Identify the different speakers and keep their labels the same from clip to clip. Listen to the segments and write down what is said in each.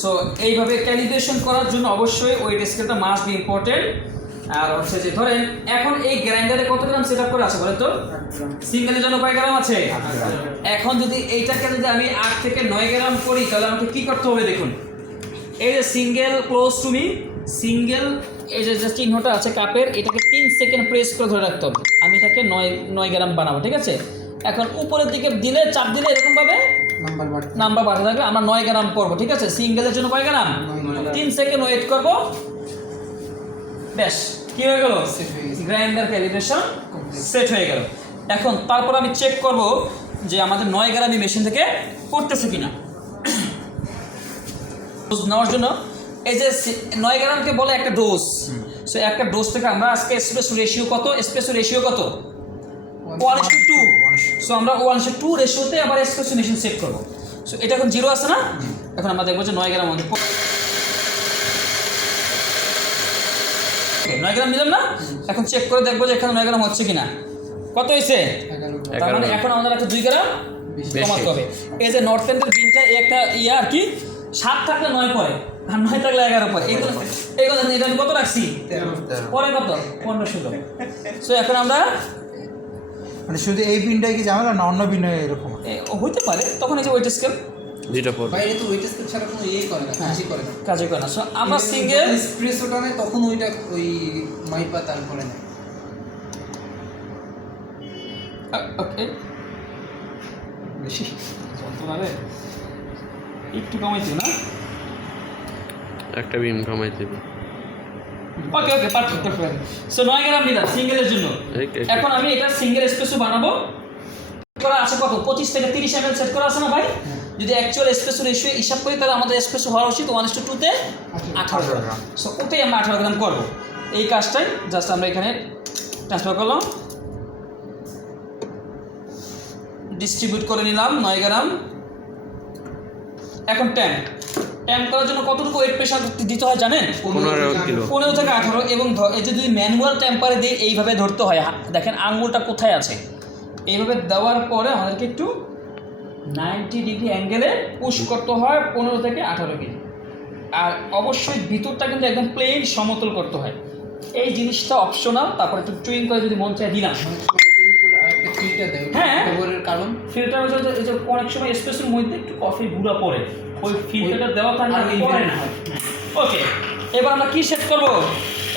Speaker 1: So এইভাবে calibration করার জন্য অবশ্যই ওয়েট স্কেলটা মাস্ট বি ইম্পর্টেন্ট আর হচ্ছে যে ধরেন, এখন এই গ্রাইন্ডারে কত গ্রাম সেট করে আছে বলেন তো? সিঙ্গেলের জন্য কয় গ্রাম আছে? এখন যদি এইটাকে যদি আমি আট থেকে নয় গ্রাম করি, তাহলে আমাকে কি করতে হবে দেখুন? এই যে single close to me single এই যে চিহ্নটা আছে কাপের, এটাকে তিন সেকেন্ড প্রেস করে ধরে রাখতে হবে। আমি এটাকে নয় নয় গ্রাম বানাবো, ঠিক আছে? এখন উপরের দিকে দিলে, চাপ দিলে এরকম ভাবে
Speaker 2: নাম্বার বাড়তে
Speaker 1: থাকবে। আমরা নয় গ্রাম করব ঠিক আছে? সিঙ্গেলের জন্য কয় গ্রাম? তিন সেকেন্ড ওয়েট করব। বেশ কি হয়ে গেল? গ্রাইন্ডার ক্যালিব্রেশন সেট হয়ে গেল। এখন তারপর আমি চেক করব যে আমাদের নয় গ্রামই মেশিন থেকে করতেছে কিনা। ডোজ নেওয়ার জন্য। এই যে নয় গ্রামকে বলে একটা ডোজ সো একটা ডোজ থেকে আমরা আজকে এসপ্রেসো রেশিও কত? এসপ্রেসো রেশিও কত ওয়ান টু সো আমরা ওয়ান ইস টু রেশিওতে আবার এসপ্রেসো সেট করব। সো এটা এখন জিরো আছে না? এখন আমরা দেখব যে নয় গ্রাম আমাদের নয় গ্রাম নিলাম না? এখন চেক করে দেখব যে এখানে নয় গ্রাম হচ্ছে কিনা। কত হয়েছে? মানে। এখন আমাদের একটা দুই গ্রাম কমাতে হবে। এই যে নর্থ এন্ডের বিনটা একটা ইয়ে আর কি সাত থাকলে নয় পরে আর নয় থাকলে এগারো পরে এইগুলো এইগুলো দেখেন, এটা আমি কত রাখছি? পরে কত? পনেরো ষোলো। সো এখন আমরা
Speaker 3: মানে শুধু এই পিনটাই কি ঝামেলা না অন্য পিনে এরকম?
Speaker 1: হইতে পারে। তখন এই যে ওয়েট স্কেল
Speaker 4: যেটা পড়বে
Speaker 2: বাইরে তো ওইটা স্কেল ছাড়া কোনো ইয়ে করে না কাজই করে না।
Speaker 1: কাজে করে না। সো আমরা সিঙ্গেল
Speaker 2: স্প্রেসোটা নেয় তখন ওইটা ওই মাইপা তারপরে নেয়।
Speaker 1: ওকে
Speaker 3: বেশি
Speaker 1: চলতে পারে। একটু কমাইছি না?
Speaker 4: একটা বিম কমাই দেবে।
Speaker 1: Okay okay perfect perfect so নয় গ্রাম নিলাম সিঙ্গেলের জন্য। এখন আমি এটা সিঙ্গেল স্পেসও বানাবো। করা আছে কত? পঁচিশ থেকে তিরিশ এম সেট করা আছে না ভাই? যদি অ্যাকচুয়াল স্পেসও রেশিও হিসাব করি তাহলে আমাদের স্পেসও হওয়া উচিত ওয়ান টু টুতে আঠারো গ্রাম। সো ওটাই আমরা আঠারো গ্রাম করব। এই কাজটাই জাস্ট আমরা এখানে ট্রান্সফার করলাম। ডিস্ট্রিবিউট করে নিলাম নয় গ্রাম। এখন ট্যাম্প ট্যাম্প করার জন্য কতটুকু ওয়েট প্রেশার দিতে হয় জানেন?
Speaker 4: পনেরো
Speaker 1: থেকে আঠারো এবং যদি ম্যানুয়াল টেম্পারে দিয়ে এইভাবে ধরতে হয় দেখেন আঙুলটা কোথায় আছে? এইভাবে দেওয়ার পরে আমাদেরকে একটু নাইনটি ডিগ্রি অ্যাঙ্গেলে পুশ করতে হয় পনেরো থেকে আঠারো কেজি। আর অবশ্যই ভিতরটা কিন্তু একদম প্লেন সমতল করতে হয়। এই জিনিসটা অপশনাল তারপর একটু চুইং করে যদি মন চায় দিলাম।
Speaker 2: মানে
Speaker 1: হ্যাঁ।
Speaker 2: কারণ।
Speaker 1: ফিল্টার অনেক সময় স্পেসের মধ্যে একটু কফি গুঁড়া পড়ে। ওই ফিল্টারটা দেওয়া থাকে না, পড়ে না। ওকে এবার আমরা কি সেট করব?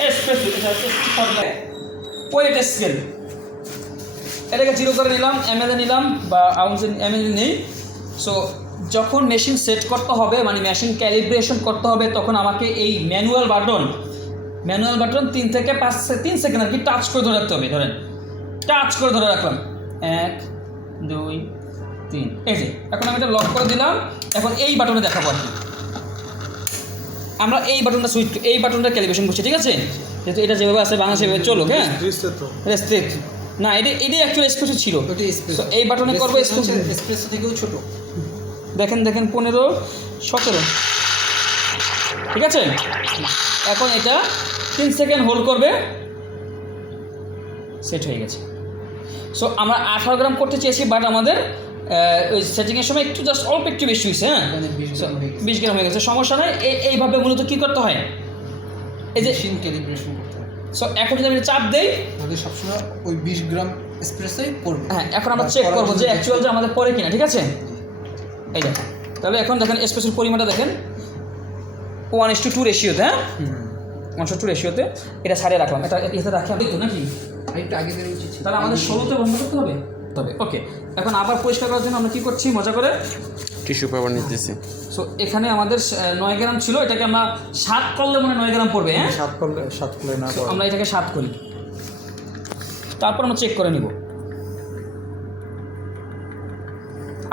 Speaker 1: এসপ্রেসো ওয়েট স্কেল এটাকে জিরো করে নিলাম এমএলএ নিলাম বা আউন্সে এমএলএ নেই। সো যখন মেশিন সেট করতে হবে মানে মেশিন ক্যালিব্রেশন করতে হবে তখন আমাকে এই ম্যানুয়াল বাটন ম্যানুয়াল বাটন তিন থেকে পাঁচ তিন সেকেন্ড আর কি টাচ করে ধরে রাখতে হবে ধরেন। টাচ করে ধরে রাখলাম। এক দুই তিন। এই যে এখন আমি এটা লক করে দিলাম। এখন এই বাটনে দেখাবো আর কি। আমরা এই বাটনটা সুইচ এই বাটনটা ক্যালিব্রেশন করছি ঠিক আছে? যেহেতু এটা যেভাবে আছে বাংলা সেভাবে চলুক হ্যাঁ? রেস্ট্রিক্ট না এটা এটাই অ্যাকচুয়ালি স্পেশাল ছিল। এই বাটনে করব
Speaker 2: এসপ্রেসো থেকেও ছোট।
Speaker 1: দেখেন দেখেন পনেরো সতেরো। ঠিক আছে? এখন এটা তিন সেকেন্ড হোল্ড করবে। সেট হয়ে গেছে। সো আমরা আঠারো গ্রাম করতে চেয়েছি বাট আমাদের ওই সেটিংয়ের সময় একটু জাস্ট অল্প একটু বেশি হয়েছে হ্যাঁ?
Speaker 2: 20 গ্রাম গেছে।
Speaker 1: বিশ গ্রাম হয়ে গেছে। সমস্যা নয় এই এইভাবে মূলত কী করতে হয়? এই যে
Speaker 2: ক্যালিব্রেশন করতে হয়।
Speaker 1: সো এখন যদি আমি চাপ দেই
Speaker 2: তাহলে সবসময় ওই বিশ গ্রাম এসপ্রেসোই করবে।
Speaker 1: হ্যাঁ এখন আমরা চেক করব যে অ্যাকচুয়াল যে আমাদের পরে কিনা ঠিক আছে? এই দেখেন তাহলে এখন দেখেন স্পেসের পরিমাণটা দেখেন। ওয়ান ইস টু টু রেশিওতে হ্যাঁ? ওয়ান টু রেশিওতে এটা ছাড়িয়ে রাখলাম। এটা এতে রাখি আমি। তো নাকি?
Speaker 2: আগে উচিত
Speaker 1: তাহলে আমাদের ষোলোতে বন্ধ করতে হবে? তবে ওকে এখন আবার পরিষ্কার করার জন্য আমরা কী করছি? মজা করে?
Speaker 4: টিস্যু পেপার নিতেছি।
Speaker 1: সো এখানে আমাদের নয় গ্রাম ছিল এটাকে আমরা সাত করলে মনে হয় নয় গ্রাম পড়বে হ্যাঁ?
Speaker 3: সাত করলে সাত করলে না
Speaker 1: আমরা এটাকে সাত করি। তারপর আমরা চেক করে নিব।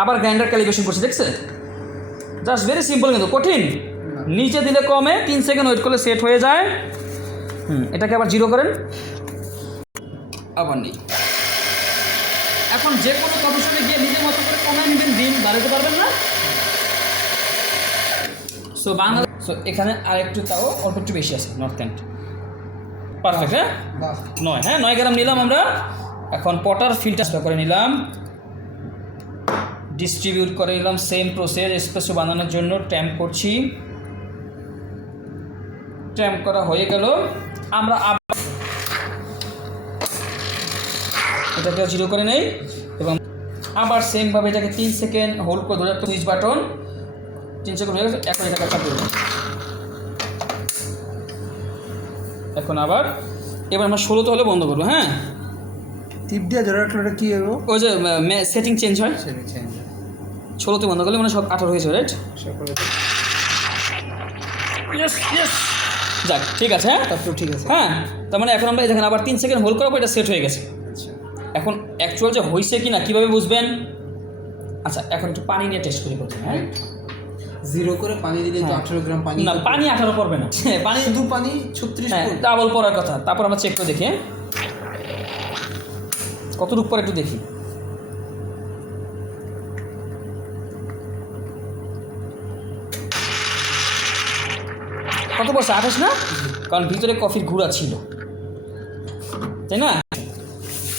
Speaker 1: আবার গ্রাইন্ডার ক্যালিব্রেশন করছি দেখছে? জাস্ট ভেরি সিম্পল কিন্তু কঠিন। নিচে দিলে কমে তিন সেকেন্ড ওয়েট করলে সেট হয়ে যায়। হুম এটাকে আবার জিরো করেন। আবার নেই। এখন যে কোনো কমিশনে গিয়ে নিজের মতো করে কমায় নেবেন দিন দাঁড়াতে পারবেন না। সো বাংলা সো এখানে আরেকটু তাও, অল্প একটু বেশি আছে নর্থ এন্ড পারফেক্ট হ্যাঁ? নয় হ্যাঁ? নয় গ্রাম নিলাম আমরা। এখন পটার ফিল্টার করে নিলাম। ডিস্ট্রিবিউট করে নিলাম সেম প্রসেস এসপ্রেসো বানানোর জন্য ট্যাম্প করছি। ট্যাম্প করা হয়ে গেল। আমরা আবার এটাকে জিরো করে নেই এবং আবার সেমভাবে এটাকে তিন সেকেন্ড হোল্ড করে ধরে সুইচ বাটন তিন সেকেন্ড হয়ে গেছে এখন এটাকে চাপ দেবো। এখন আবার এবার আমরা ষোলোতে হলে বন্ধ করব হ্যাঁ?
Speaker 3: টিপ দিয়ে ধরে রাখলে ওটা কি হব
Speaker 1: ওই যে সেটিং চেঞ্জ হয়।
Speaker 3: সেটা চেঞ্জ
Speaker 1: ষোলোতে বন্ধ করলে মানে সব আঠারো হয়েছে রাইট
Speaker 3: সকলে
Speaker 1: ইয়েস ইয়েস যাক ঠিক আছে হ্যাঁ?
Speaker 3: তারপর ঠিক আছে।
Speaker 1: হ্যাঁ তার মানে এখন আমরা দেখেন আবার তিন সেকেন্ড হোল্ড করাবো এটা সেট হয়ে গেছে। এখন অ্যাকচুয়াল যে হয়েছে কি না কীভাবে বুঝবেন? আচ্ছা এখন একটু পানি নিয়ে টেস্ট করি প্রথমে হ্যাঁ?
Speaker 2: জিরো করে পানি দিলে তো
Speaker 1: হ্যাঁ।
Speaker 2: আঠারো গ্রাম পানি
Speaker 1: না পানি আঠারো পড়বে না। হ্যাঁ, পানি
Speaker 2: শুধু পানি ছত্রিশ
Speaker 1: হ্যাঁ ডাবল পড়ার কথা। তারপর আমরা চেক করে দেখি হ্যাঁ? কতটুক পরে একটু দেখি। কত বছর আঠাশ না? কারণ ভিতরে কফির গুঁড়া ছিল। তাই না?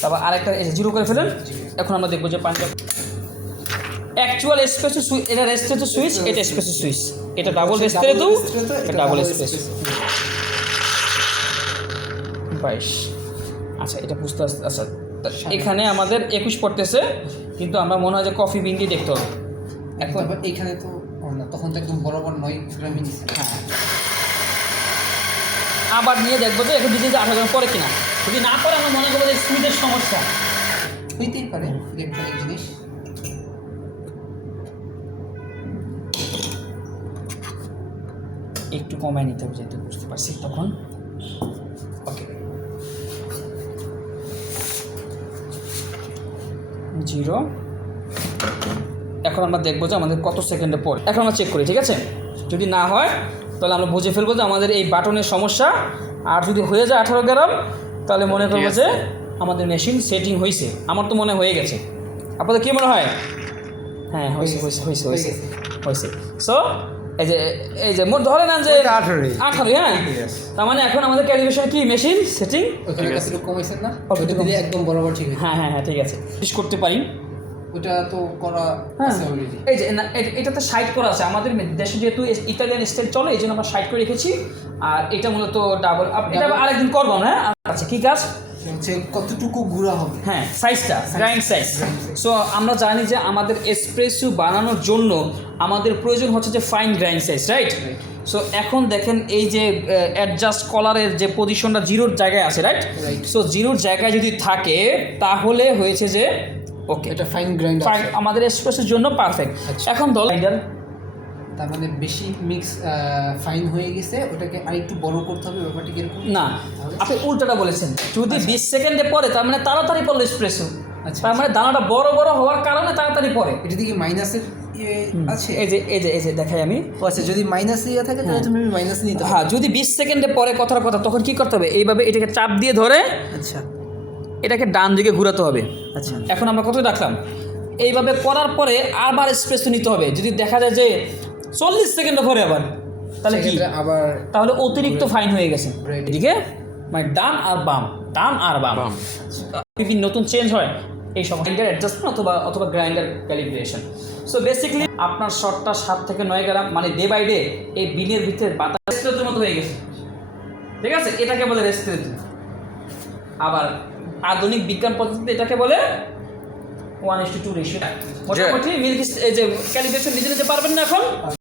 Speaker 1: তারপর আরেকটা জিরো করে ফেলেন। এখন আমরা দেখব যে পাঞ্জাব অ্যাকচুয়াল সুইচ এটা রেস্টেটো সুইচ এটা এসপ্রেসো সুইচ এটা ডাবল রেস্টেটো এটা ডাবল এসপ্রেসো বাইশ। আচ্ছা এটা বুঝতে আচ্ছা তা এখানে আমাদের একুশ পড়তেছে কিন্তু আমরা মনে হয় যে কফি বিন দিয়ে দেখতে হবে।
Speaker 2: এখন এখানে তো তখন তো একদম বরাবর নয়
Speaker 1: হ্যাঁ। আবার নিয়ে দেখব যে এখন দিতে যে আঠারো পরে কিনা। যদি না করে আমরা মনে করব যে সুইচের সমস্যা।
Speaker 2: হইতেই পারে ইলেকট্রনিক জিনিস।
Speaker 1: একটু কমায় নিতে হবে যেহেতু বুঝতে পারছি তখন। ওকে জিরো এখন আমরা দেখব যে আমাদের কত সেকেন্ডে পর। এখন আমরা চেক করি ঠিক আছে? যদি না হয় তাহলে আমরা বুঝে ফেলব যে আমাদের এই বাটনের সমস্যা আর যদি হয়ে যায় আঠারো গ্রাম তাহলে মনে করব যে আমাদের মেশিন সেটিং হয়েছে আমার তো মনে হয়ে গেছে। আপনাদের কী মনে হয়? হ্যাঁ হয়েছে হয়েছে হয়েছে হয়েছে হয়েছে সো এই যে এই যে মোট ধরে নেন যে
Speaker 3: আঠারোই 18
Speaker 1: আঠারো হ্যাঁ. তার মানে এখন আমাদের ক্যালিব্রেশন কি? মেশিন সেটিং
Speaker 2: ওখানে না। একদম বরাবর ঠিক
Speaker 1: হ্যাঁ হ্যাঁ হ্যাঁ ঠিক আছে। শেষ করতে পারি।
Speaker 2: ওটা তো করা
Speaker 1: হ্যাঁ।
Speaker 2: আছে অলরেডি
Speaker 1: এই যে না, এটাতে সাইড করা আছে। আমাদের দেশে যেহেতু ইতালিয়ান স্টাইল চলে এই জন্য আমরা সাইড করে রেখেছি। আর এটা মূলত ডাবল এটা আরেকদিন করব না হ্যাঁ? আচ্ছা কি কাজ?
Speaker 2: হচ্ছে কতটুকু গুঁড়া হবে?
Speaker 1: হ্যাঁ সাইজটা গ্রাইন্ড সাইজ সো আমরা জানি যে আমাদের এসপ্রেসো বানানোর জন্য আমাদের প্রয়োজন হচ্ছে যে fine grind size right so এখন দেখেন এই যে অ্যাডজাস্ট কলারের যে পজিশনটা জিরোর জায়গায় আছে রাইট. সো জিরোর জায়গায় যদি থাকে তাহলে হয়েছে যে ওকে
Speaker 2: এটা ফাইন গ্রাইন্ড
Speaker 1: ফাইন আমাদের এসপ্রেসোর জন্য পারফেক্ট
Speaker 2: আচ্ছা।
Speaker 1: এখন দল গ্রাইন্ডার
Speaker 2: তার মানে বেশি মিক্স ফাইন হয়ে গেছে ওটাকে আরেকটু বড় করতে হবে ব্যাপারটা কীরকম?
Speaker 1: না আপনি উল্টাটা বলেছেন। যদি বিশ সেকেন্ডে পরে তার মানে তাড়াতাড়ি পড়ল এসপ্রেসো
Speaker 2: আচ্ছা।
Speaker 1: তার মানে দানাটা বড় বড় হওয়ার কারণে তাড়াতাড়ি পড়ে।
Speaker 2: এটা দিকে মাইনাসের ইয়ে আছে?
Speaker 1: এই যে এই যে এই যে দেখাই আমি।
Speaker 2: আচ্ছা যদি মাইনাস ইয়ে থাকে তাহলে তুমি মাইনাস নিতে
Speaker 1: হ্যাঁ যদি বিশ সেকেন্ডে পরে কথার কথা তখন কি করতে হবে? এইভাবে এটাকে চাপ দিয়ে ধরে
Speaker 2: আচ্ছা।
Speaker 1: এটাকে ডান দিকে ঘুরাতে হবে।
Speaker 2: আচ্ছা।
Speaker 1: এখন আমরা কত রাখলাম? এইভাবে করার পরে আবার স্পেস নিতে হবে। যদি দেখা যায় যে চল্লিশ সেকেন্ডে পরে আবার তাহলে কি?
Speaker 2: আবার
Speaker 1: তাহলে অতিরিক্ত ফাইন হয়ে গেছে। এদিকে মানে ডান আর বাম ডান আর বাম। যদি নতুন চেঞ্জ হয়? এই সময় গ্রাইন্ডার অ্যাডজাস্টমেন্ট অথবা অথবা গ্রাইন্ডার ক্যালিব্রেশন সো বেসিক্যালি আপনার শর্টটা সাত থেকে নয় গ্রাম মানে ডে বাই ডে এই বিনের ভিতরে বাতাস মতো হয়ে গেছে। ঠিক আছে? এটাকে বলে রেস্টুরেন্ট আবার আধুনিক বিজ্ঞান পদ্ধতিতে এটাকে বলে one is two two ratio মোটামুটি মিল্ক এই যে ক্যালিব্রেশন নিজে নিতে পারবেন না এখন?